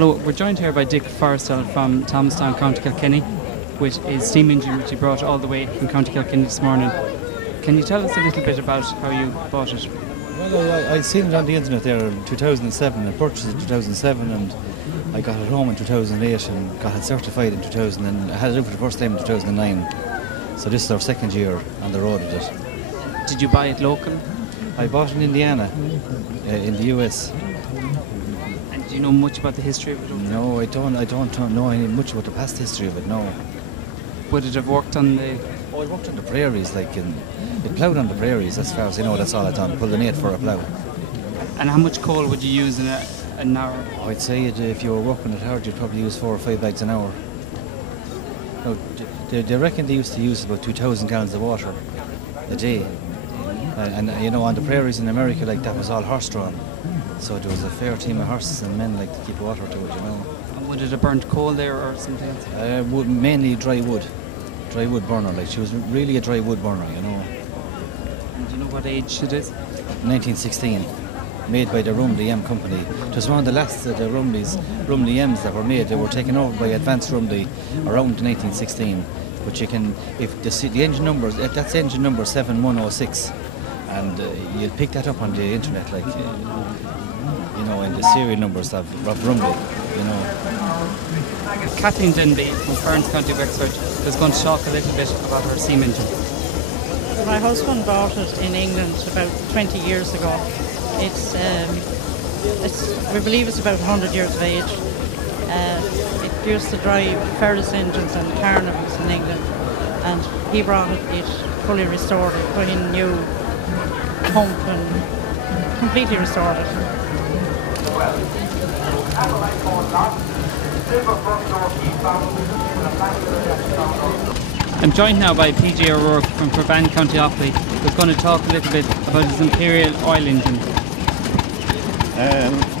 Hello, we're joined here by Dick Forrestal from Thomastown, County Kilkenny, with his steam engine which he brought all the way from County Kilkenny this morning. Can you tell us a little bit about how you bought it? Well, I'd seen it on the internet there in 2007. I purchased it in 2007 and I got it home in 2008 and got it certified in 2000 and I had it out for the first time in 2009. So this is our second year on the road with it. Did you buy it local? I bought it in Indiana, in the US. And do you know much about the history of it? No, I don't know much about the past history of it, no. Would it have worked on the... Oh, I worked on the prairies, it ploughed on the prairies as far as I know, that's all I done, pulled an 8 for a plough. And how much coal would you use in an hour? I'd say if you were working it hard, you'd probably use 4 or 5 bags an hour. No, they reckon they used to use about 2,000 gallons of water a day. And you know, on the prairies in America, that was all horse-drawn. So there was a fair team of horses and men to keep water to it, you know. And would it have burnt coal there or something else? Mainly dry wood burner. She was really a dry wood burner, you know. And do you know what age it is? 1916, made by the Rumley M company. It was one of the last of the Rumley M's that were made. They were taken over by Advanced Rumley around 1916. But you can, if the engine numbers, that's engine number 7106. And you'll pick that up on the internet, you know, in the serial numbers of Rumley, you know. Kathleen Denby from Ferns County Wexford is going to talk a little bit about her steam engine. My husband bought it in England about 20 years ago. We believe it's about 100 years of age. It used to drive Ferris engines and carnivals in England, and he brought it fully restored, put in new pump and completely restored it. I'm joined now by PJ O'Rourke from Cavan, County Offaly, who's going to talk a little bit about his Imperial oil engine.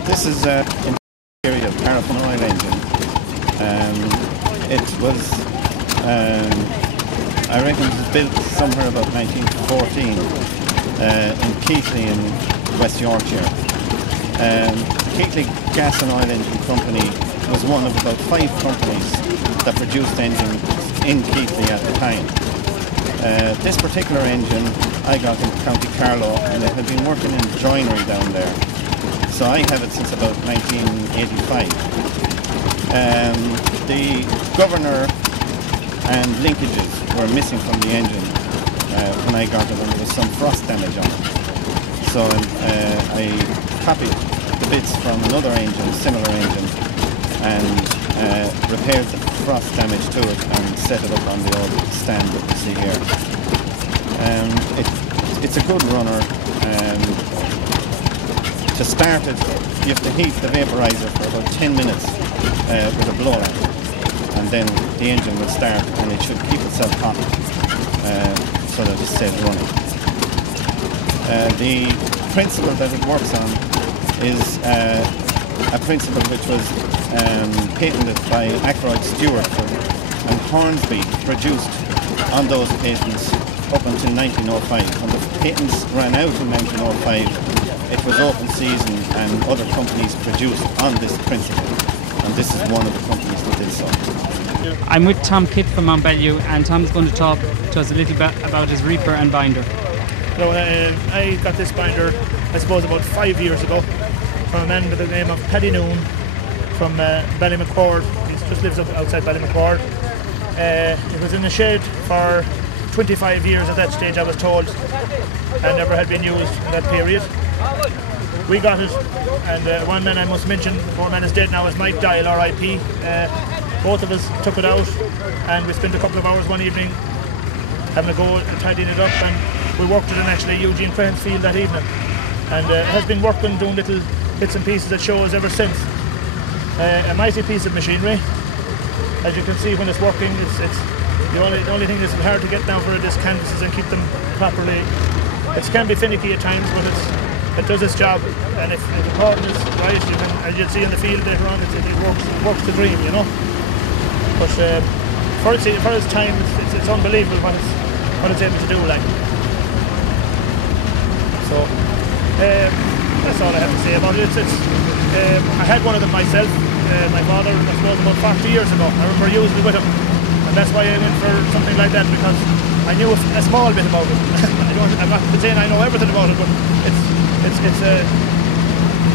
This is an Imperial paraffin oil engine. It was, I reckon it was built somewhere about 1914 in Keighley in West Yorkshire. Keighley Gas and Oil Engine Company was one of about 5 companies that produced engines in Keighley at the time. This particular engine I got in County Carlow, and it had been working in joinery down there. So I have it since about 1985. The governor and linkages were missing from the engine when I got it, and there was some frost damage on it. So I copied the bits from another engine, similar engine, and repaired the frost damage to it and set it up on the old stand that you see here. It's a good runner. To start it, you have to heat the vaporizer for about 10 minutes with a blower, and then the engine will start, and it should keep itself hot so that it stays running. The principle that it works on is a principle which was patented by Ackroyd Stewart and Hornsby produced on those patents up until 1905. When the patents ran out in 1905, it was open season and other companies produced on this principle, and this is one of the companies that did so. I'm with Tom Kitt from Montbellew, and Tom's going to talk to us a little bit about his reaper and binder. So I got this binder, I suppose, about 5 years ago from a man by the name of Paddy Noon from Ballymaccord. He just lives outside Ballymaccord. It was in the shed for 25 years at that stage, I was told, and never had been used in that period. We got it, and one man I must mention, the poor man is dead now, is Mike Dial, R.I.P. Both of us took it out, and we spent a couple of hours one evening having a go and tidying it up, and we worked it in actually Eugene Crane's field that evening, and it has been working, doing little bits and pieces at shows ever since. A mighty piece of machinery. As you can see, when it's working, it's the only thing that's hard to get now for it is canvases and keep them properly. It can be finicky at times, but it does its job, and if the cordon is right, you can, as you'll see in the field later on, it works the dream, you know. But for its time, it's unbelievable what it's able to do, like. So that's all I have to say about it. I had one of them myself. my father, I suppose, about 40 years ago. I remember using it with him, and that's why I went for something like that, because I knew a small bit about it. I'm not saying I know everything about it, but it's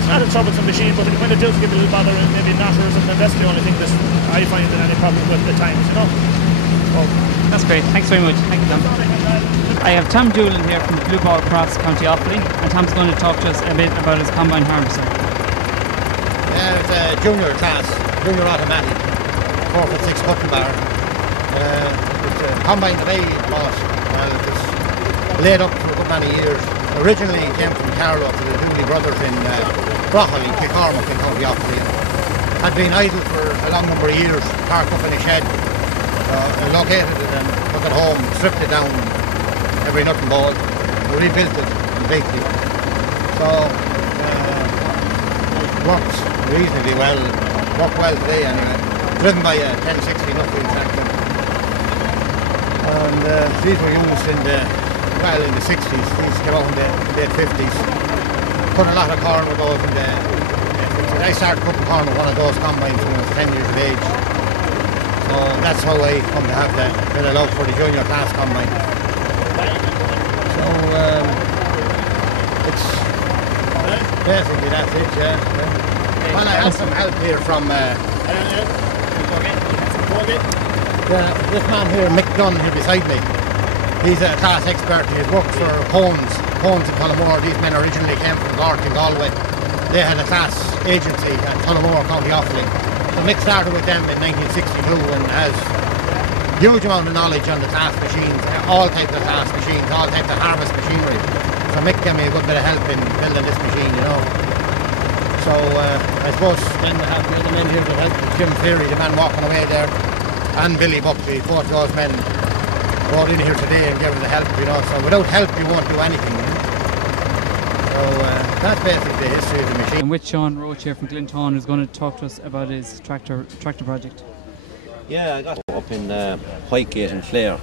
not a troublesome machine, but when it does give a little bother and maybe knotter or something, that's the only thing that I find in any problem with at times, you know. So, That's great. Thanks very much. Thank you, Tom. I have Tom Doolan here from Blue Ball Cross, County Offaly, and Tom's going to talk to us a bit about his combine harvester. Yeah, it's a junior class, junior automatic, 4'6" cutting bar. It's a combine that I bought. Well, it was laid up for a good many years. Originally it came from Carlow to the Dooley brothers in Broccoli, Kilcormac in County Offaly. Had been idle for a long number of years, parked up in a shed. I located it and took it home, stripped it down, every nut and bolt, rebuilt it completely. So it works reasonably well, worked well today anyway. Driven by a 1060 nutwheel tractor. And these were used in the 60s, these came out in the 50s. Cut a lot of corn with those in the 50s. I started cutting corn with one of those combines when I was 10 years of age. So that's how I come to have that bit of love for the junior class combine. So it's basically that's it, yeah. Well, I have some help here from this man here, Mick Dunn, here beside me. He's a class expert. He's worked for Cones in Tullamore. These men originally came from Cork and Galway. They had a class agency at Tullamore, County Offaly. So Mick started with them in 1962 and has huge amount of knowledge on the class machines, all types of class machines, all types of harvest machinery. So Mick gave me a good bit of help in building this machine, you know. So I suppose then we have the other men here that help, Jim Cleary, the man walking away there, and Billy Buckley, both those men brought in here today and gave us the help, you know. So without help you won't do anything, you know? So that's basically the history of the machine. I'm with Sean Roach here from Glintown, who's going to talk to us about his tractor project. Yeah, I got up in Whitegate in Clare.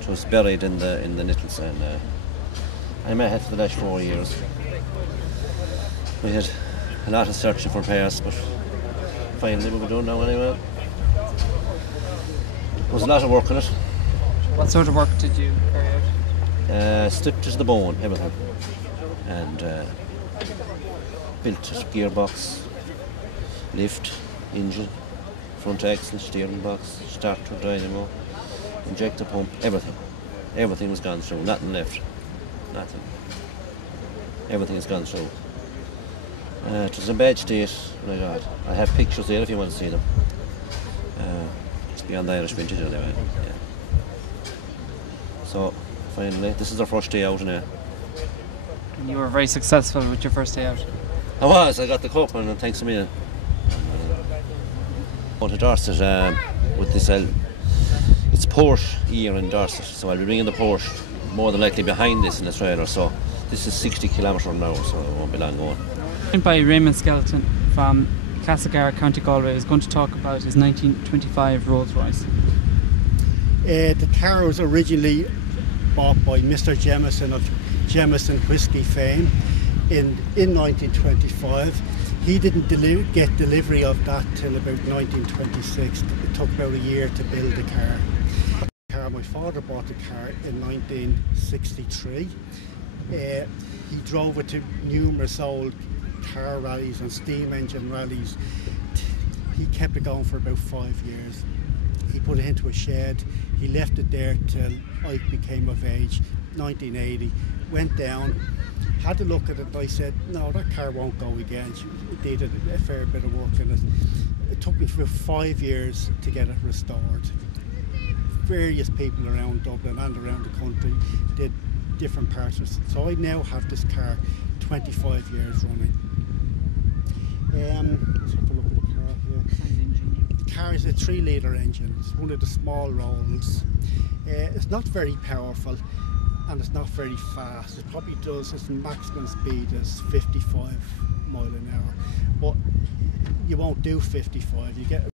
It was buried in the Nittles, and I may have for the last 4 years. We had a lot of searching for repairs, but finally we were doing now anyway. There was a lot of work on it. What sort of work did you carry out? Stripped to the bone, everything. And built a gearbox, lift, engine, front axle, steering box, starter, dynamo, injector pump, everything. Everything was gone through, nothing left. Nothing. Everything has gone through. It was in bad state, my God. I have pictures there if you want to see them. It's beyond the Irish vintage anyway. Yeah. So finally, this is our first day out now. And you were very successful with your first day out. I got the cup, and thanks to me. Going to Dorset with this, it's Porsche year in Dorset, so I'll be bringing the Porsche more than likely behind this in the trailer. So this is 60 kilometres an hour, so it won't be long going. I'm by Raymond Skelton from Castlegar, County Galway, is going to talk about his 1925 Rolls Royce. The car was originally bought by Mr. Jemison of Jemison Whiskey fame in 1925. He didn't get delivery of that till about 1926. It took about a year to build the car. My father bought the car in 1963. He drove it to numerous old car rallies and steam engine rallies. He kept it going for about 5 years. He put it into a shed. He left it there till I became of age, 1980. Went down, had a look at it. I said, no, that car won't go again. It did a fair bit of work in it. It took me for 5 years to get it restored. Various people around Dublin and around the country did different parts of it. So I now have this car 25 years running. Let's have a look at the car here. The car is a 3-litre engine. It's one of the small Rolls. It's not very powerful and it's not very fast. It probably does, its maximum speed is 55 mile an hour. But you won't do 55. You get